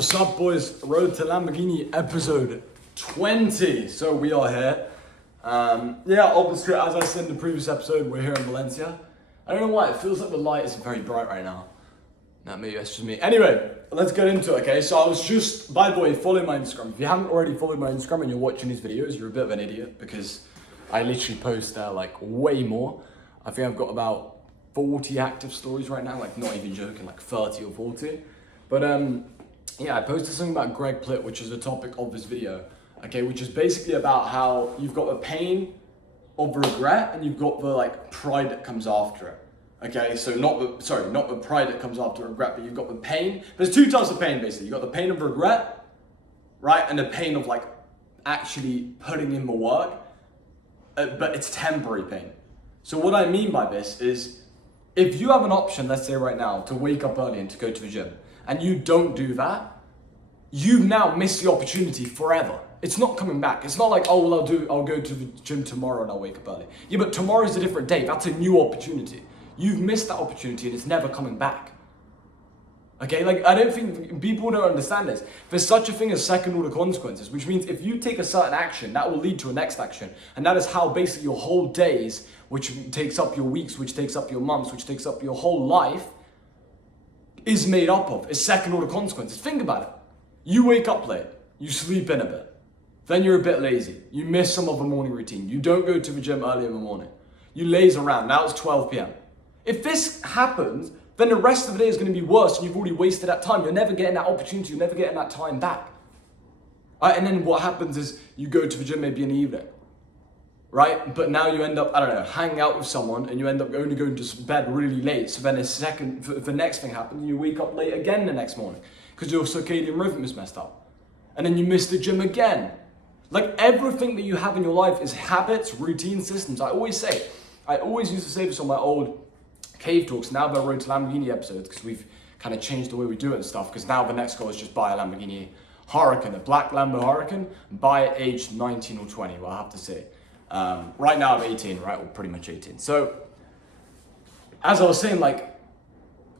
What's up, boys? Road to Lamborghini episode 20. So we are here. Obviously, as I said in the previous episode, we're here in Valencia. I don't know why, it feels like the light is very bright right now. No, maybe that's just me. Anyway, let's get into it, okay? So I was just, by the way, follow my Instagram. If you haven't already followed my Instagram and you're watching these videos, you're a bit of an idiot because I literally post there like way more. I think I've got about 40 active stories right now, like not even joking, like 30 or 40. But I posted something about Greg Plitt, which is the topic of this video, okay, which is basically about how you've got the pain of regret and you've got the like pride that comes after it. Okay, so not the pride that comes after regret, but you've got the pain. There's two types of pain basically. You've got the pain of regret, right? And the pain of like actually putting in the work, but it's temporary pain. So what I mean by this is if you have an option, let's say right now, to wake up early and to go to the gym, and you don't do that, you've now missed the opportunity forever. It's not coming back. It's not like, oh, well, I'll go to the gym tomorrow and I'll wake up early. Yeah, but tomorrow's a different day. That's a new opportunity. You've missed that opportunity and it's never coming back. Okay, like I don't think people don't understand this. There's such a thing as second order consequences, which means if you take a certain action, that will lead to a next action. And that is how basically your whole days, which takes up your weeks, which takes up your months, which takes up your whole life, is made up of, is second order consequences. Think about it. You wake up late, you sleep in a bit, then you're a bit lazy, you miss some of the morning routine, you don't go to the gym early in the morning, you laze around, now it's 12 p.m. If this happens, then the rest of the day is going to be worse and you've already wasted that time. You're never getting that opportunity, you're never getting that time back. Right? And then what happens is you go to the gym maybe in the evening, right? But now you end up, hanging out with someone and you end up only going to bed really late. So then the next thing happens and you wake up late again the next morning because your circadian rhythm is messed up. And then you miss the gym again. Like everything that you have in your life is habits, routine, systems. I always used to say this on my old cave talks, now they're Road to Lamborghini episodes because we've kind of changed the way we do it and stuff, because now the next goal is just buy a Lamborghini Huracan, a black Lambo Huracan, by age 19 or 20, well I have to say. Right now I'm 18, right, or pretty much 18. So, as I was saying, like,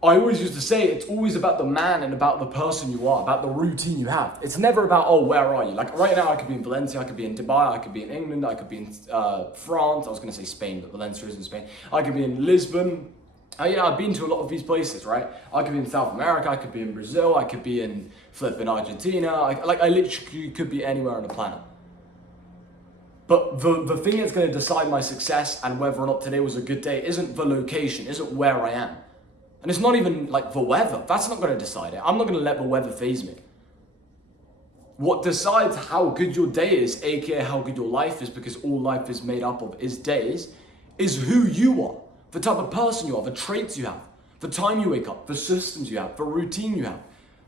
I always used to say, it's always about the man and about the person you are, about the routine you have. It's never about, oh, where are you? Like right now I could be in Valencia, I could be in Dubai, I could be in England, I could be in France, I was gonna say Spain, but Valencia isn't Spain. I could be in Lisbon. I've been to a lot of these places, right? I could be in South America, I could be in Brazil, I could be in flipping Argentina. I literally could be anywhere on the planet. But the thing that's going to decide my success and whether or not today was a good day isn't the location, isn't where I am. And it's not even like the weather. That's not going to decide it. I'm not going to let the weather faze me. What decides how good your day is, aka how good your life is, because all life is made up of is days, is who you are, the type of person you are, the traits you have, the time you wake up, the systems you have, the routine you have,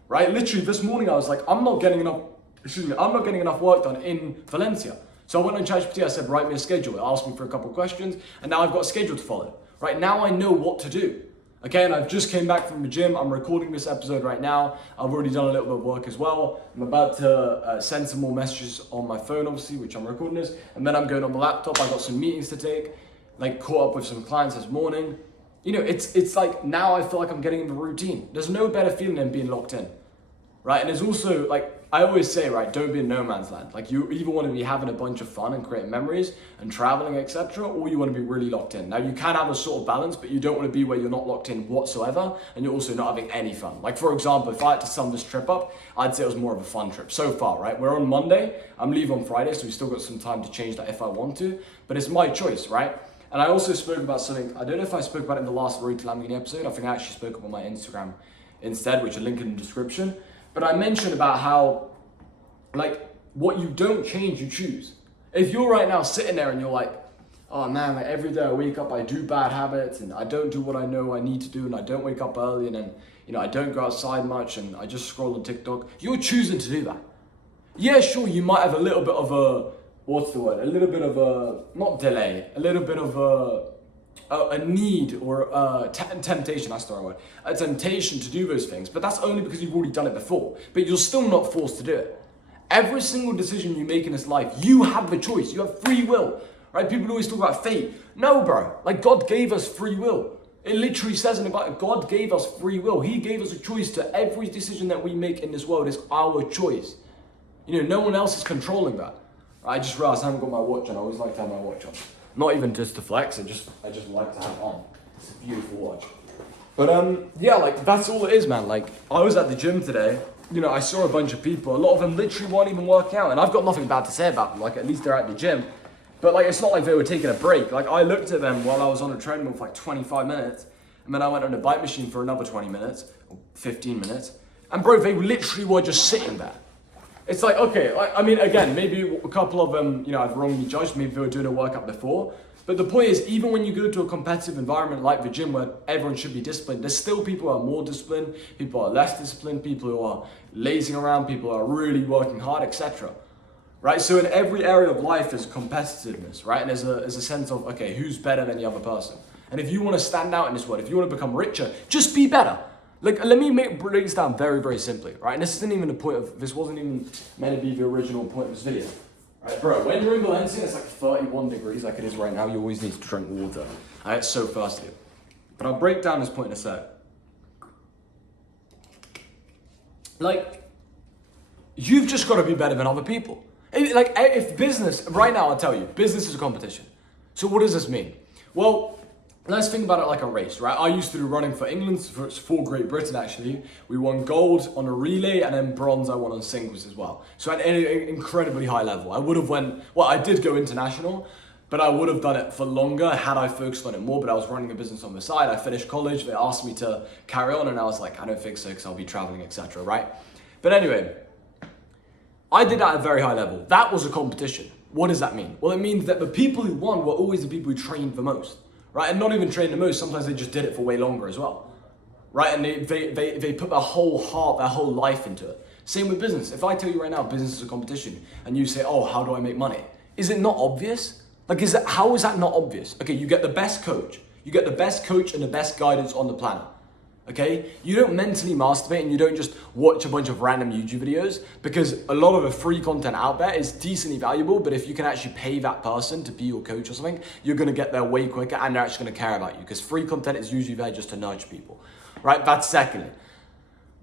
right? Literally this morning I was like, I'm not getting enough work done in Valencia. So I went on ChatGPT, I said, write me a schedule. It asked me for a couple of questions, and now I've got a schedule to follow. Right now I know what to do. Okay, and I've just came back from the gym. I'm recording this episode right now. I've already done a little bit of work as well. I'm about to send some more messages on my phone, obviously, which I'm recording this. And then I'm going on the laptop. I got some meetings to take, like caught up with some clients this morning. You know, it's like now I feel like I'm getting in the routine. There's no better feeling than being locked in, right? And there's also like, I always say, right, don't be in no man's land. Like you either want to be having a bunch of fun and creating memories and traveling, etc., or you want to be really locked in. Now you can have a sort of balance, but you don't want to be where you're not locked in whatsoever and you're also not having any fun. Like for example, if I had to sum this trip up, I'd say it was more of a fun trip so far, right? We're on Monday, I'm leaving on Friday, so we still got some time to change that if I want to, but it's my choice, right? And I also spoke about something, I don't know if I spoke about it in the last Road to Lamborghini episode, I think I actually spoke about my Instagram instead, which I'll link in the description. But I mentioned about how, like, what you don't change, you choose. If you're right now sitting there and you're like, oh man, like every day I wake up, I do bad habits and I don't do what I know I need to do and I don't wake up early and then, you know, I don't go outside much and I just scroll on TikTok, you're choosing to do that. Yeah, sure, you might have a little bit of a, what's the word? A little bit of a, not delay, a little bit of a need or a temptation, that's the right word, a temptation to do those things, but that's only because you've already done it before, but you're still not forced to do it. Every single decision you make in this life, you have the choice, you have free will, right? People always talk about fate. No, bro, like God gave us free will. It literally says in the Bible, God gave us free will. He gave us a choice to every decision that we make in this world is our choice. You know, no one else is controlling that. I just realized I haven't got my watch on. I always like to have my watch on. Not even just to flex, I just like to have it on. It's a beautiful watch. But yeah, like that's all it is, man. Like I was at the gym today, you know, I saw a bunch of people. A lot of them literally weren't even working out, and I've got nothing bad to say about them. Like at least they're at the gym. But like, it's not like they were taking a break. Like I looked at them while I was on a treadmill for like 25 minutes, and then I went on a bike machine for another 20 minutes, or 15 minutes. And bro, they literally were just sitting there. It's like, okay, like, I mean, again, maybe a couple of them, you know, I've wrongly judged, maybe they were doing a workout before. But the point is, even when you go to a competitive environment like the gym where everyone should be disciplined, there's still people who are more disciplined, people who are less disciplined, people who are lazing around, people who are really working hard, etc. Right? So in every area of life, there's competitiveness, right? And there's a sense of, okay, who's better than the other person? And if you want to stand out in this world, if you want to become richer, just be better. Like, let me break this down very, very simply, right? And this isn't even the point of, this wasn't even meant to be the original point of this video. Right, bro, when you're in Valencia, it's like 31 degrees like it is right now, you always need to drink water. It's so thirsty. But I'll break down this point in a sec. Like, you've just got to be better than other people. If business, right now I'll tell you, business is a competition. So what does this mean? Well, let's think about it like a race, right? I used to do running for England, for Great Britain actually. We won gold on a relay and then bronze I won on singles as well. So at an incredibly high level. I did go international, but I would have done it for longer had I focused on it more, but I was running a business on the side. I finished college, they asked me to carry on and I was like, I don't think so because I'll be traveling, etc., right? But anyway, I did that at a very high level. That was a competition. What does that mean? Well, it means that the people who won were always the people who trained the most. Right, and not even trained the most, sometimes they just did it for way longer as well. Right, and they put their whole heart, their whole life into it. Same with business. If I tell you right now, business is a competition, and you say, oh, how do I make money? Is it not obvious? Like, how is that not obvious? Okay, you get the best coach. You get the best coach and the best guidance on the planet. Okay? You don't mentally masturbate and you don't just watch a bunch of random YouTube videos, because a lot of the free content out there is decently valuable, but if you can actually pay that person to be your coach or something, you're gonna get there way quicker and they're actually gonna care about you, because free content is usually there just to nudge people, right? That's secondly.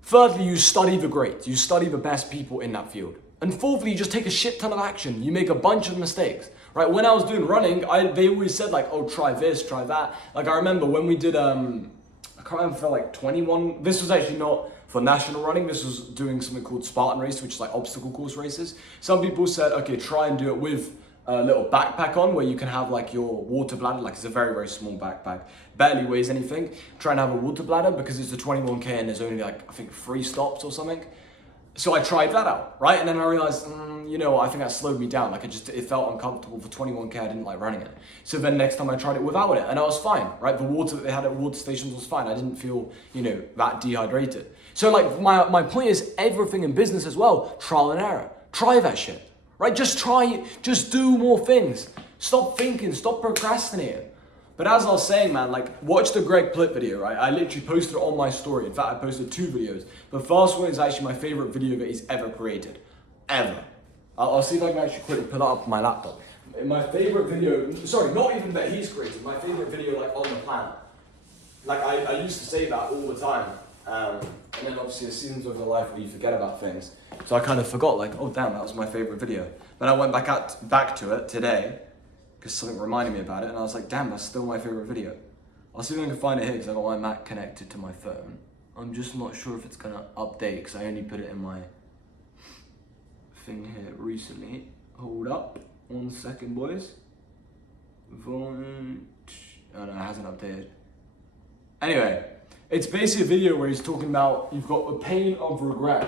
Thirdly, you study the greats. You study the best people in that field. And fourthly, you just take a shit ton of action. You make a bunch of mistakes, right? When I was doing running, they always said like, oh, try this, try that. Like I remember when we did, I can't remember for like 21. This was actually not for national running. This was doing something called Spartan race, which is like obstacle course races. Some people said, okay, try and do it with a little backpack on where you can have like your water bladder. Like it's a very, very small backpack, barely weighs anything. Try and have a water bladder because it's a 21K and there's only like, I think 3 stops or something. So I tried that out, right? And then I realized, you know, I think that slowed me down. Like it felt uncomfortable for 21K. I didn't like running it. So then next time I tried it without it and I was fine, right? The water that they had at water stations was fine. I didn't feel, you know, that dehydrated. So like my point is everything in business as well, trial and error. Try that shit, right? Just try it. Just do more things. Stop thinking, stop procrastinating. But as I was saying, man, like watch the Greg Plitt video, right? I literally posted it on my story. In fact, I posted 2 videos. The first one is actually my favorite video that he's ever created, ever. I'll see if I can actually quickly pull it up on my laptop. My favorite video, sorry, not even that he's created, my favorite video like on the planet. Like I used to say that all the time. And then obviously there's seasons of your life where you forget about things. So I kind of forgot like, oh damn, that was my favorite video. Then I went back to it today, because something reminded me about it, and I was like, damn, that's still my favorite video. I'll see if I can find it here, because I got my Mac connected to my phone. I'm just not sure if it's gonna update, because I only put it in my thing here recently. Hold up, 1 second, boys. Oh no, it hasn't updated. Anyway, it's basically a video where he's talking about, you've got the pain of regret,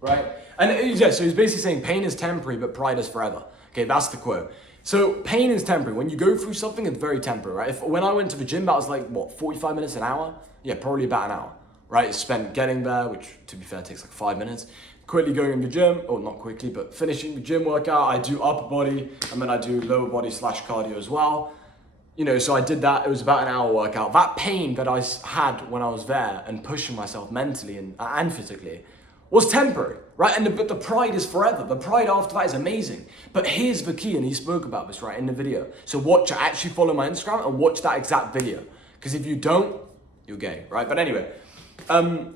right? And yeah, so he's basically saying pain is temporary, but pride is forever. Okay, that's the quote. So pain is temporary. When you go through something, it's very temporary, right? When I went to the gym, that was like, what, 45 minutes, an hour? Yeah, probably about an hour, right? Spent getting there, which to be fair, takes like 5 minutes. Quickly going in the gym, or not quickly, but finishing the gym workout. I do upper body, and then I do lower body / cardio as well. You know, so I did that. It was about an hour workout. That pain that I had when I was there and pushing myself mentally and physically was temporary, right? But the pride is forever. The pride after that is amazing. But here's the key, and he spoke about this, right, in the video. So actually follow my Instagram and watch that exact video. Because if you don't, you're gay, right? But anyway, in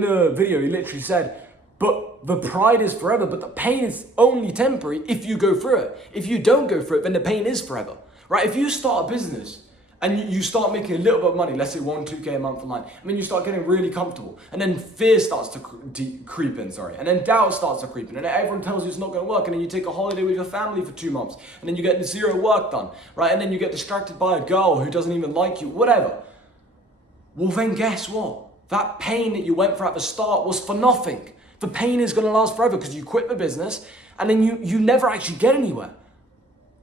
the video, he literally said, but the pride is forever, but the pain is only temporary if you go through it. If you don't go through it, then the pain is forever, right? If you start a business and you start making a little bit of money, let's say 2K a month online, and then you start getting really comfortable, and then fear starts to creep in, and then doubt starts to creep in, and then everyone tells you it's not going to work, and then you take a holiday with your family for 2 months, and then you get zero work done, right? And then you get distracted by a girl who doesn't even like you, whatever. Well, then guess what? That pain that you went for at the start was for nothing. The pain is going to last forever because you quit the business and then you never actually get anywhere.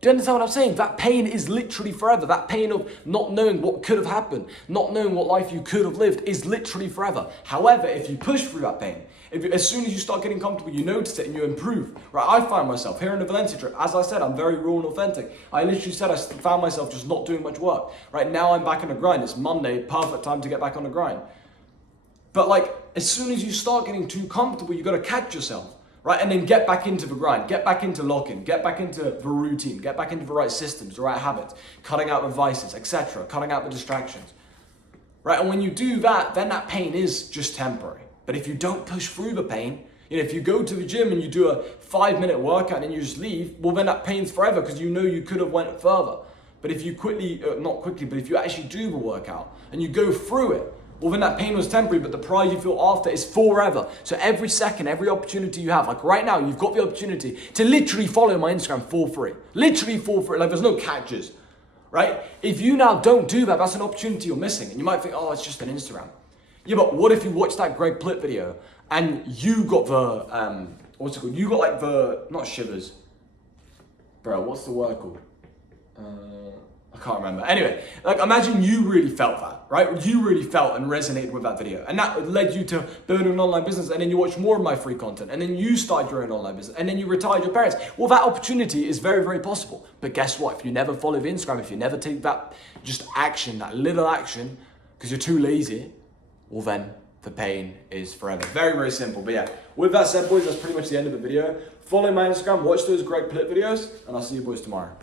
Do you understand what I'm saying? That pain is literally forever. That pain of not knowing what could have happened, not knowing what life you could have lived is literally forever. However, if you push through that pain, as soon as you start getting comfortable, you notice it and you improve. Right? I find myself here in the Valencia trip, as I said, I'm very raw and authentic. I literally said I found myself just not doing much work. Right now I'm back on the grind. It's Monday, perfect time to get back on the grind. But like, as soon as you start getting too comfortable, you got to catch yourself, right? And then get back into the grind, get back into lock-in, get back into the routine, get back into the right systems, the right habits, cutting out the vices, etc., cutting out the distractions, right? And when you do that, then that pain is just temporary. But if you don't push through the pain, if you go to the gym and you do a 5-minute workout and you just leave, well, then that pain's forever because you know you could have went further. But if you but if you actually do the workout and you go through it, well, then that pain was temporary, but the pride you feel after is forever. So every second, every opportunity you have, like right now, you've got the opportunity to literally follow my Instagram for free. Literally for free. Like there's no catches, right? If you now don't do that, that's an opportunity you're missing. And you might think, oh, it's just an Instagram. Yeah, but what if you watch that Greg Plitt video and you got the, what's it called? You got like the, not shivers. Bro, what's the word called? I can't remember. Anyway, like imagine you really felt that, right? You really felt and resonated with that video. And that led you to building an online business. And then you watch more of my free content. And then you start your own online business. And then you retired your parents. Well, that opportunity is very, very possible. But guess what? If you never follow the Instagram, if you never take that just action, that little action, because you're too lazy, well then the pain is forever. Very, very simple. But yeah, with that said, boys, that's pretty much the end of the video. Follow my Instagram, watch those Greg Plitt videos, and I'll see you boys tomorrow.